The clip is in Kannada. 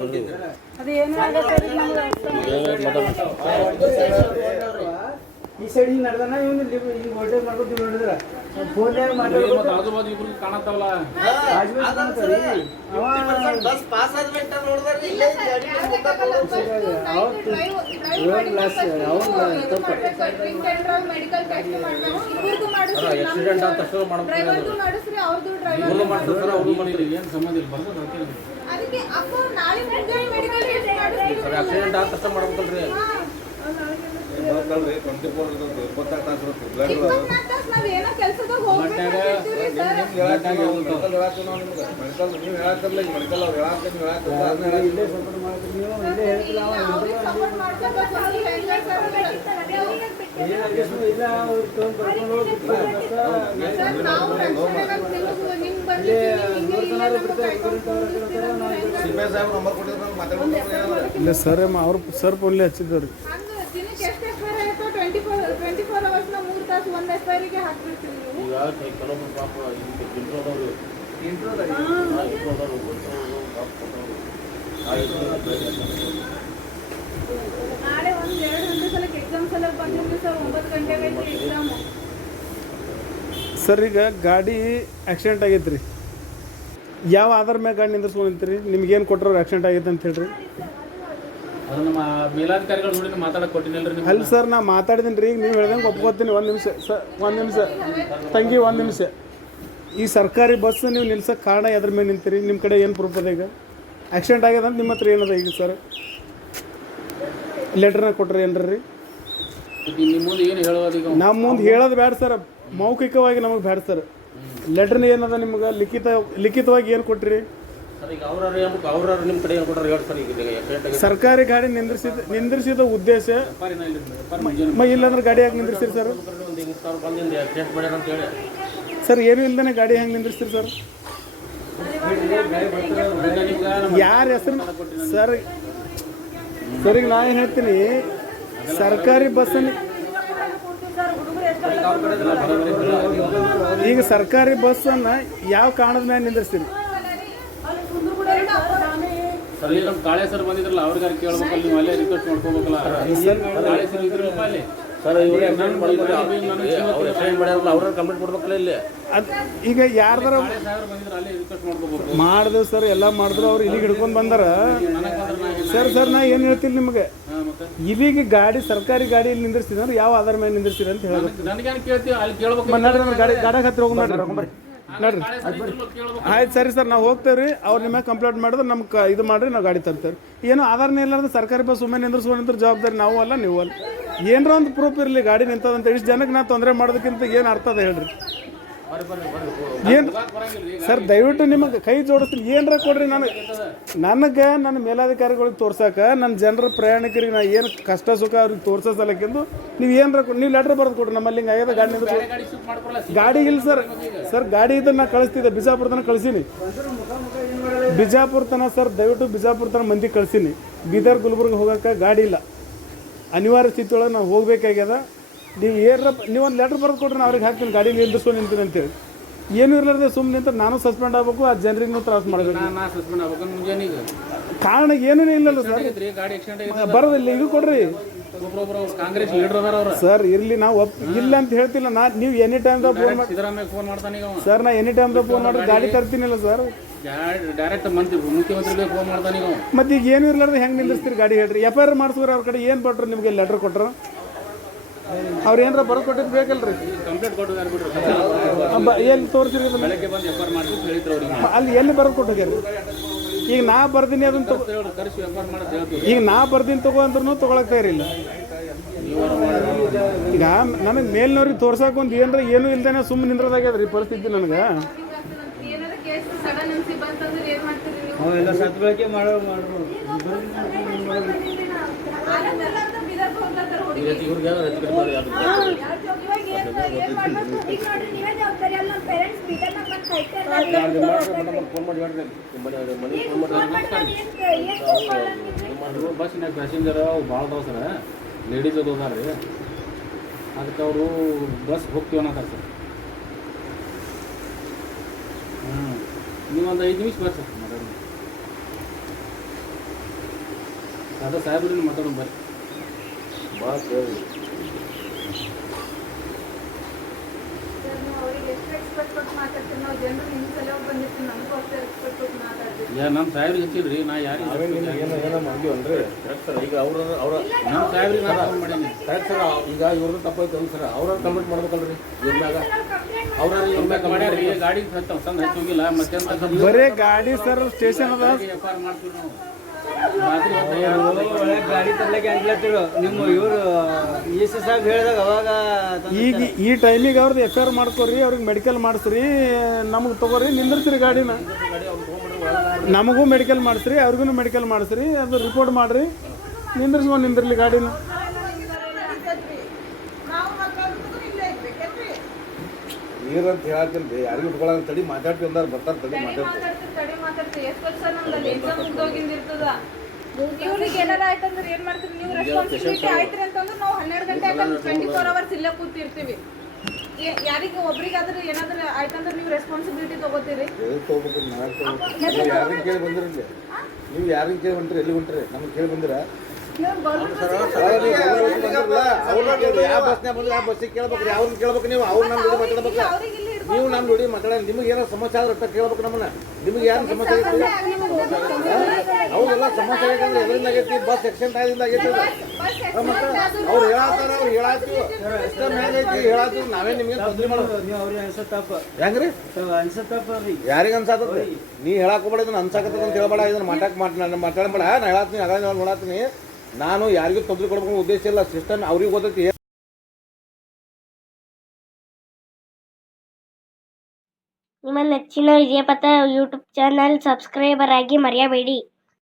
ಈ ಸೈಡ್ ಹಿಂಗೆ ನಡೆದಾನ ಇವನು ಹಿಂಗೆ ವೋಲ್ಟೇಜ್ ಮಾಡ್ಕೊತೀವಿ ನೋಡಿದ್ರ ಫೋನ್ಯಾಗ ಮಾತಾಡ್ಬೋದು ಆಜು ಬಾಜು ಇಬ್ರು ಕಾಣತ್ತಾವಲ್ಲ ಆಕ್ಸಿಡೆಂಟ್ ಅಂತ ಅಷ್ಟು ಮಾಡ್ತಾರೆ ಏನು ಸಂಬಂಧ ಇಲ್ಲ ಬರ್ತದೆ ಆಕ್ಸಿಡೆಂಟ್ ಆದ ತಕ್ಷಣ ಮಾಡ್ಬೇಕಲ್ರಿ 24 ತಾಸು ಇಲ್ಲ ಸರ್ ಅವ್ರು ಸರ್ ಫೋನ್ಲಿ ಹಚ್ಚಿದ್ದವ್ರಿ 24 hours 3 ತಾಸು ಒಂದು ಎಫ್ಐಆರ್ಗೆ ಹಾಕ್ಬಿಡ್ತೀವಿ ನಾಳೆ ಒಂದು 2 ಗಂಟೆ ಸಲಕ್ಕೆ ಎಕ್ಸಾಮ್ಸ್ ಎಲ್ಲ ಬಂದಿದ್ವಿ ಸರ್ 9 ಗಂಟೆಗೆ ಎಕ್ಸಾಮು ಸರ್. ಈಗ ಗಾಡಿ ಆಕ್ಸಿಡೆಂಟ್ ಆಗೈತೆ ರೀ, ಯಾವ ಆಧಾರ ಮ್ಯಾಗ ಗಾಡಿ ನಿಂದಿರ್ಸ್ಕೊಂತೀರಿ? ನಿಮ್ಗೇನು ಕೊಟ್ಟರು ಆಕ್ಸಿಡೆಂಟ್ ಆಗೈತೆ ಅಂತ ಹೇಳ್ರಿ. ನಮ್ಮ ಮೇಲಾಧಿಕಾರಿಗಳು ನೋಡಿ ಮಾತಾಡಕ್ಕೆ ಕೊಟ್ಟಿನಲ್ರಿ. ಅಲ್ಲ ಸರ್, ನಾ ಮಾತಾಡಿದ್ದೀನಿ ರೀ, ಈಗ ನೀವು ಹೇಳ್ದಂಗೆ ಒಪ್ಕೋತೀನಿ. ಒಂದು ನಿಮಿಷ ಸರ್, ಒಂದು ನಿಮಿಷ ತಂಗಿ, ಒಂದು ನಿಮಿಷ. ಈ ಸರ್ಕಾರಿ ಬಸ್ ನೀವು ನಿಲ್ಸೋಕ್ಕೆ ಕಾರಣ ಎದ್ರ ಮೇಲೆ ನಿಂತೀರಿ? ನಿಮ್ಮ ಕಡೆ ಏನು ಪ್ರೂಫ್ ಅದ? ಈಗ ಆಕ್ಸಿಡೆಂಟ್ ಆಗ್ಯದ ಅಂತ ನಿಮ್ಮ ಹತ್ರ ಏನದ ಈಗ ಸರ್? ಲೆಟ್ರನ್ನ ಕೊಟ್ರಿ ಏನ್ರಿ? ನಿಮ್ಮ ಮುಂದೆ ಏನು ಹೇಳೋದು? ಈಗ ನಮ್ಮ ಮುಂದೆ ಹೇಳೋದು ಬೇಡ ಸರ್, ಮೌಖಿಕವಾಗಿ ನಮಗೆ ಬೇಡ ಸರ್. ಲೆಟ್ರನ್ನ ಏನದ ನಿಮ್ಗೆ? ಲಿಖಿತವಾಗಿ ಏನು ಕೊಟ್ಟಿರಿ? ಸರ್ಕಾರಿ ಗಾಡಿ ನಿಂದ್ರಿಸಿದ ಉದ್ದೇಶ ಇಲ್ಲಾಂದ್ರೆ ಗಾಡಿ ಹೆಂಗೆ ನಿಂದ್ರಿಸ್ತೀರಿ ಸರ್? ಸರ್ ಏನು ಇಲ್ದೇ ಗಾಡಿ ಹೆಂಗೆ ನಿಂದ್ರಿಸ್ತೀರಿ ಸರ್? ಯಾರ ಹೆಸರು ಸರ್? ಸರ್ ಈಗ ನಾ ಏನು ಹೇಳ್ತೀನಿ, ಸರ್ಕಾರಿ ಬಸ್ಸನ್ನು ಈಗ ಸರ್ಕಾರಿ ಬಸ್ಸನ್ನು ಯಾವ ಕಾರಣದ ಮೇಲೆ ನಿಂದ್ರಿಸ್ತೀರಿ? ಸರ್ ಈಗ ನಮ್ಮ ಕಾಳೆ ಸರ್ ಬಂದಿದ್ರಲ್ಲ, ಅವ್ರಿಗಾರು ಕೇಳ್ಬೇಕಲ್ಲ, ನೀವು ಅಲ್ಲೇ ರಿಕ್ವೆಸ್ಟ್ ಮಾಡ್ಕೋಬೇಕಲ್ಲ. ಕಾಳೆ ಸರ್ ಇದ್ರಲ್ಲಪ್ಪ ಅಲ್ಲಿ ಸರ್, ಅವ್ರ ಕಂಪ್ಲೇಂಟ್ ಕೊಡ್ಬೇಕಲ್ಲ ಇಲ್ಲಿ. ಅದು ಈಗ ಯಾರ್ದಾರ ಮಾಡಿದ್ರು ಸರ್, ಎಲ್ಲ ಮಾಡಿದ್ರು, ಅವ್ರು ಇಲ್ಲಿಗೆ ಹಿಡ್ಕೊಂಡು ಬಂದಾರ ಸರ್. ನಾ ಏನು ಹೇಳ್ತೀನಿ ನಿಮಗೆ, ಇಲ್ಲಿಗೆ ಗಾಡಿ ಸರ್ಕಾರಿ ಗಾಡಿಯಲ್ಲಿ ನಿಂದಿರ್ಸಿದ್ರೆ ಯಾವ ಆಧಾರ ಮೇಲೆ ನಿಂದಿರ್ಸಿದ್ರೆ ಅಂತ ಹೇಳ್ಬೇಕು. ನನಗೇನು ಕೇಳ್ತೀವಿ ಅಲ್ಲಿ ಕೇಳ್ಬೇಕು. ಗಾಡಿಗೆ ಹತ್ತಿರ ಹೋಗಿ ನೋಡ್ರಿ ಆಯ್ತು ಸರಿ ಸರ್, ನಾವು ಹೋಗ್ತೇವೆ ರೀ. ಅವ್ರು ನಿಮಗೆ ಕಂಪ್ಲೇಂಟ್ ಮಾಡಿದ್ರೆ ನಮ್ಗೆ ಇದು ಮಾಡಿರಿ, ನಾವು ಗಾಡಿ ತರ್ತೇವೆ. ಏನೋ ಆಧಾರನೇ ಇಲ್ಲಾರ್ದು ಸರ್ಕಾರಿ ಬಸ್ ಸುಮ್ಮನೆ ನಿಂದ್ರಿಸ್ಕೊಂಡು ಜವಾಬ್ದಾರಿ ನಾವು ಅಲ್ಲ, ನೀವು ಅಲ್ಲ. ಏನರ ಒಂದು ಪ್ರೂಫ್ ಇರಲಿ ಗಾಡಿ ನಿಂತದಂತ. ಇಷ್ಟು ಜನಕ್ಕೆ ನಾವು ತೊಂದರೆ ಮಾಡೋದಕ್ಕಿಂತ ಏನು ಅರ್ಥ ಅದ ಹೇಳ್ರಿ? ಏನು ಸರ್, ದಯವಿಟ್ಟು ನಿಮಗೆ ಕೈ ಜೋಡಿಸ್ತೀನಿ, ಏನರ ಕೊಡ್ರಿ. ನನಗೆ ನನ್ನ ಮೇಲಾಧಿಕಾರಿಗಳಿಗೆ ತೋರ್ಸಕ್ಕೆ, ನನ್ನ ಜನರ ಪ್ರಯಾಣಿಕರಿಗೆ ನಾ ಏನು ಕಷ್ಟ ಸುಖ ಅವ್ರಿಗೆ ತೋರ್ಸೋ ಸಲಕ್ಕಿಂದು ನೀವು ಏನರ ನೀವು ಲೆಟ್ರ್ ಬರೆದು ಕೊಡ್ರಿ. ನಮ್ಮಲ್ಲಿ ಹಿಂಗೆ ಆಗ್ಯದ ಗಾಡಿ ಗಾಡಿ ಇಲ್ಲ ಸರ್. ಸರ್ ಗಾಡಿ ಇದ್ರೆ ನಾ ಕಳಿಸ್ತಿದ್ದೆ, ಬಿಜಾಪುರ ತನಕ ಕಳಿಸೀನಿ. ಬಿಜಾಪುರ ತನಕ ಸರ್, ದಯವಿಟ್ಟು ಬಿಜಾಪುರ ತನಕ ಮಂದಿ ಕಳಿಸೀನಿ. ಬೀದರ್ ಗುಲ್ಬರ್ಗ ಹೋಗೋಕೆ ಗಾಡಿ ಇಲ್ಲ, ಅನಿವಾರ್ಯ ಸ್ಥಿತಿ ಒಳಗೆ ನಾವು ಹೋಗ್ಬೇಕಾಗ್ಯದ. ನೀವು ಒಂದು ಲೆಟ್ರ್ ಬರೆದು ಕೊಟ್ರೆ ಅವ್ರಿಗೆ ಹಾಕ್ತೀನಿ, ಗಾಡಿ ನಿಂದಿಸ್ಕೊಂಡು ನಿಂತೀನಿ ಅಂತೇಳಿ. ಏನು ಇರಲಾರ್ದೆ ಸುಮ್ಮನೆ ನಿಂತ ನಾನು ಸಸ್ಪೆಂಡ್ ಆಗಬೇಕು, ಆ ಜನರಿಗೆ ತ್ರಾಸ ಮಾಡಬೇಕು. ಕಾರಣ ಏನೂ ಇಲ್ಲಲ್ಲ ಸರ್, ಬರೋದಿಲ್ಲ. ಇದು ಕೊಡ್ರಿ ಕಾಂಗ್ರೆಸ್ ಲೀಡರ್ ಸರ್. ಇರಲಿ, ನಾವು ಇಲ್ಲ ಅಂತ ಹೇಳ್ತಿಲ್ಲ. ನೀವು ಎನಿ ಟೈಮ್ದಾಗ ಫೋನ್ ಮಾಡ್ತಾನೆ ಸರ್. ನಾ ಎನಿ ಟೈಮ್ದಾಗ ಫೋನ್ ಮಾಡಿ ಗಾಡಿ ತರ್ತೀನಿಲ್ಲ ಸರ್. ಡೈರೆಕ್ಟ್ ಮುಖ್ಯಮಂತ್ರಿಗೆ ಫೋನ್ ಮಾಡ್ತಾನೆ. ಮತ್ತೆ ಈಗ ಏನು ಇರ್ಲಾರ್ದೆ ಹೆಂಗೆ ನಿಂದಿಸ್ತೀರಿ ಗಾಡಿ ಹೇಳ್ರಿ? FIR ಮಾಡಿಸ್ತಾರೆ ಅವ್ರ ಕಡೆ. ಏನು ಕೊಟ್ರು ನಿಮಗೆ? ಲೆಟ್ರ್ ಕೊಟ್ರು, ಅವ್ರು ಏನಾರ ಬರೋದು ಕೊಟ್ಟಿದ್ದು ಬೇಕಲ್ರಿ? ಕಂಪ್ಲೇಂಟ್ ಕೊಟ್ಟು ಎಲ್ಲಿ ತೋರಿಸಿರಿ? ಅಲ್ಲಿ ಎಲ್ಲಿ ಬರೋದು ಕೊಟ್ಟೋಗ್ಯಾರ? ಈಗ ನಾ ಬರ್ದೀನಿ ಅದನ್ನ ಈಗ ನಾ ಬರ್ದೀನಿ ತಗೋ ಅಂದ್ರೂ ತೊಗೊಳಕ್ತಾ ಇರಲಿಲ್ಲ. ಈಗ ನನಗೆ ಮೇಲ್ನವ್ರಿಗೆ ತೋರ್ಸಕ್ಕೆ ಒಂದು ಏನೂ ಇಲ್ದೇನೆ ಸುಮ್ಮನೆ ನಿಂದ್ರದಾಗ್ಯದ್ರಿ ಪರಿಸ್ಥಿತಿ ನನಗೆ. ಅವೆಲ್ಲ ಸದ್ಬಳಕೆ ಮಾಡೋ ಬಸ್ಸಿನಾಗ ಪ್ಯಾಸೆಂಜರ್ ಅವು ಭಾಳ ಅದಾವ ಸರ್, ಲೇಡೀಸ್ ಅದು ಅದಾರ ರೀ. ಅದಕ್ಕೆ ಅವರು ಬಸ್ ಹೋಗ್ತೀವಿ ಅನ್ನೋದಾರ ಸರ್. ನೀವೊಂದು 5 ನಿಮಿಷ ಬರ್ರಿ ಸರ್. ಅದು ಸಾಹೇಬ್ರಿಂದ ಮಾತಾಡೋಣ ಬರ್ರಿ. ಸರ್ ನೀವು ಅವ್ರಿಗೆ ಎಷ್ಟು ಎಕ್ಸ್ಪೆಕ್ಟ್ ಕೊಟ್ಟು ಮಾತಾಡ್ತೀರಿ, ನಾವು ಜನರು ನಿಮ್ಮ ಸಲುವಾಗಿ ಬಂದಿರ್ತೀವಿ, ನಮಗೂ ಅಷ್ಟೇ ಎಕ್ಸ್ಪೆಕ್ಟ್ ಕೊಟ್ಟು ಮಾತಾಡ್ತೀವಿ. ನಮ್ಮ ಸಾಹೇಬ್ರಿಗೆ ಹಚ್ಚಿದ್ರಿ, ನಾ ಯಾರಿಗೆ ಈಗ ಅವ್ರ ನಮ್ಮ ಸಾಹೇಬ್ರಿಗೆ ನಾ ಫೋನ್ ಮಾಡೀನಿ. ಸರ್ ಈಗ ಇವ್ರದ್ದು ತಪ್ಪಾಯ್ತು ಸರ್ ಅವ್ರ ಕಂಪ್ಲೇಂಟ್ ಮಾಡ್ಬೇಕಲ್ರಿ ಇವ್ರ ಮ್ಯಾಗ ಅವ್ರ ಇವ್ರ ಮ್ಯಾಗ ಮಾಡ್ಯಾರ್ರಿ, ಗಾಡಿ ಸಂದ ಹಚ್ಚೋಗಿಲ್ಲ ಮತ್ತೆ ಬರೇ ಗಾಡಿ ಸರ್ ಸ್ಟೇಷನ್ ಅದ ಎಫ್.ಐ.ಆರ್ ಮಾಡ್ತೀವಿ ನಾವು. ಒಳ್ಳೆ ಗಾಡಿ ತರ್ಲಿಕ್ಕೆ ಅಂಟ್ಲತ್ತಿರು ನಿಮ್ಮ ಇವರು ಎಸ್ ಸಾಹೇಬ್ ಹೇಳಿದಾಗ ಅವಾಗ ಈಗ ಈ ಟೈಮಿಗೆ ಅವ್ರದ್ದು FIR ಮಾಡ್ಕೊರಿ, ಅವ್ರಿಗೆ ಮೆಡಿಕಲ್ ಮಾಡಿಸ್ರಿ, ನಮಗೆ ತಗೋರಿ, ನಿಂದಿರ್ತೀರಿ ಗಾಡಿನ. ನಮಗೂ ಮೆಡಿಕಲ್ ಮಾಡಿಸ್ರಿ, ಅವ್ರಿಗೂ ಮೆಡಿಕಲ್ ಮಾಡಿಸ್ರಿ, ಅದು ರಿಪೋರ್ಟ್ ಮಾಡಿರಿ, ನಿಂದಿರ್ಸ್ಕೊಂಡು ನಿಂದಿರ್ಲಿ ಗಾಡಿನ. ನೀರಂತ ಹೇಳತ್ತಿಲ್ರಿ ಯಾರಿಗೂ ಇಟ್ಕೊಳ್ಳೋದು ತಡಿ ಮಾತಾಡ್ತೀವಿ ಅಂದಾರ ಬರ್ತಾರೆ ತಡಿ ಮಾತಾಡ್ತೀವಿ ತಡಿ ಮಾತಾಡ್ತೀವಿ ಎಷ್ಟು ವರ್ಷ ನಮ್ದಲ್ಲಿ ಎಕ್ಸಾಮ್ ಮುಗ್ದೋಗಿಂದಿರ್ತದ. ಇವ್ರಿಗೆ ಏನಾರ ಆಯ್ತಂದ್ರೆ ಏನ್ ಮಾಡ್ತೀರಿ ನೀವು? ರೆಸ್ಪಾನ್ಸಿಬಿಲಿಟಿ ಆಯ್ತ್ರಿ ಅಂತಂದ್ರೆ ನಾವು 12 ಗಂಟೆ ಆಯ್ತಂದ್ರೆ 24 ಅವರ್ಸ್ ಇಲ್ಲೇ ಕೂತಿರ್ತೀವಿ. ಯಾರಿಗೆ ಒಬ್ರಿಗಾದ್ರೆ ಏನಾದ್ರು ಆಯ್ತಂದ್ರೆ ನೀವು ರೆಸ್ಪಾನ್ಸಿಬಿಲಿಟಿ ತಗೋತೀರಿ? ತಗೋಬೇಕು ನೀವು ಯಾರನ್ನ ಕೇಳಿ ಬಂದಿರಲಿ, ನೀವು ಯಾರನ್ನ ಕೇಳಿ ಹೊಂಟ್ರಿ, ಎಲ್ಲಿ ಹೊಂಟ್ರಿ ನಮ್ಗೆ ಕೇಳಿ ಬಂದಿರ ನೀವು ಗೌರ್ಮೆಂಟ್ ಯಾವ ಬಸ್ನ್ಯಾಗ ಬಂದ್ರೆ ಯಾವ ಬಸ್ಸಿಗೆ ಕೇಳ್ಬೇಕ್ರಿ, ಅವ್ರನ್ನ ಕೇಳ್ಬೇಕು ನೀವು, ಅವ್ರು ನಮ್ಮ ಜೋಡಿ ಮಾತಾಡ್ಬೇಕು, ಅವ್ರಿಗೆ ಇಲ್ಲಿ ನೀವು ನಮ್ಮ ಜೋಡಿ ಮಾತಾಡ, ನಿಮ್ಗೆ ಏನೋ ಸಮಸ್ಯೆ ಆದ್ರೆ ಒಟ್ಟ ಕೇಳ್ಬೇಕು ನಮ್ಮನ್ನ, ನಿಮ್ಗೆ ಏನು ಸಮಸ್ಯೆ ಆಗೈತಿ ಅವ್ರೆಲ್ಲ ಸಮಸ್ಯೆ ಆಗೈತೆ ಎದ್ರಿಂದ ಆಗೈತಿ, ಬಸ್ ಆಕ್ಸಿಡೆಂಟ್ ಆಗಿಂದ ಆಗೈತಿ ಮತ್ತೆ ಅವ್ರು ಹೇಳತ್ತಾರ, ಅವ್ರು ಹೇಳತ್ತೀವಿ ಸಿಸ್ಟಮ್ ಹೆಂಗೈತಿ ಹೇಳತ್ತೀವಿ, ನಾವೇ ನಿಮ್ಗೆ ತೊಂದ್ರೆ ಮಾಡೋದು ನೀವು ಅವ್ರಿಗೆ ಅನ್ಸತ್ತಪ್ಪ ಹೆಂಗ್ರಿ ಅನ್ಸತ್ತಪ್ಪ ರೀ ಯಾರಿಗೆ ಅನ್ಸಾತದ ನೀ ಹೇಳಾಕೋಬೇಡ, ಇದನ್ನ ಅನ್ಸಾಕತ್ತದ ಅಂತ ಹೇಳ್ಬೇಡ, ಇದನ್ನ ಮಾತಾಡಬೇಡ, ನಾ ಹೇಳತ್ತೀನಿ ಅಗ ನೋಡತ್ತೀನಿ, ನಾನು ಯಾರಿಗೂ ತೊಂದರೆ ಕೊಡ್ಬೇಕು ಉದ್ದೇಶ ಇಲ್ಲ, ಸಿಸ್ಟಮ್ ಅವ್ರಿಗೆ ಗೊತ್ತೈತಿ. ನಿಮ್ಮ ನೆಚ್ಚಿನ ವಿಜಯಪಥ ಯೂಟ್ಯೂಬ್ ಚಾನಲ್ ಸಬ್ಸ್ಕ್ರೈಬರ್ ಆಗಿ ಮರೆಯಬೇಡಿ.